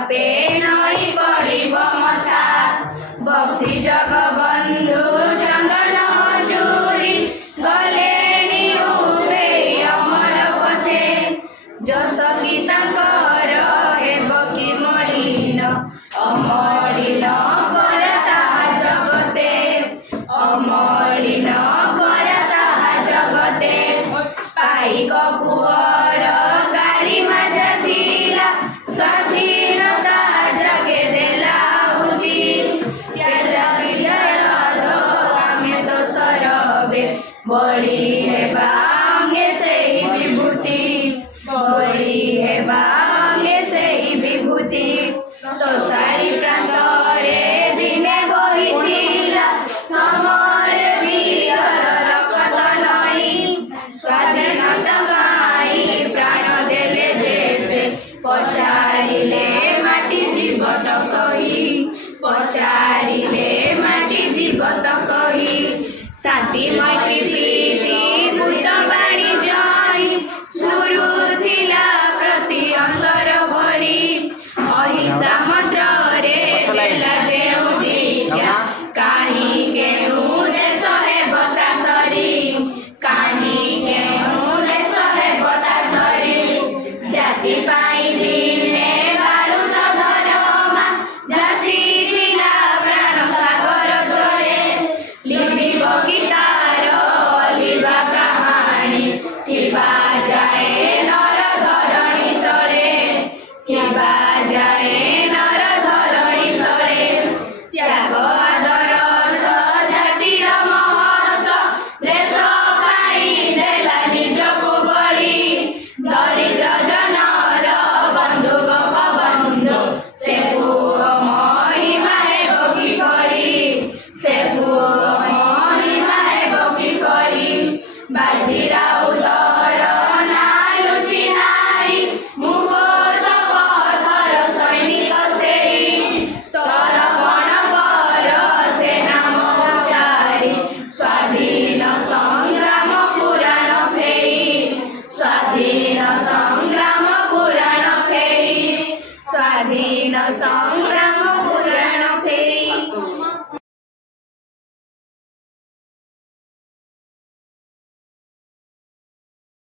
चापे नई पड़िब मथा बक्सी जगबंधु चंदन हजूरी गलेणी उभे अमर पथे जस गीतांकर हेब कि मलिन अमलिन पर ताहा जगते अमलिन पर ताहा जगते पाइक पुअर गाड़ी माझा थिला स्वाधीनता जगे देला उदी से जगिया आमे तो सरबे बड़ी है बांगे से ही विभूति बड़ी है बांगे से ही विभूति तो सारी प्रांतरे दिने बहिथिला समर वीरर रकत नई स्वाधीनता पाई प्राण देले जेते पचारिले माटी जीवत कही पचारिले माटी जीवत कही शांति मैत्री प्रीति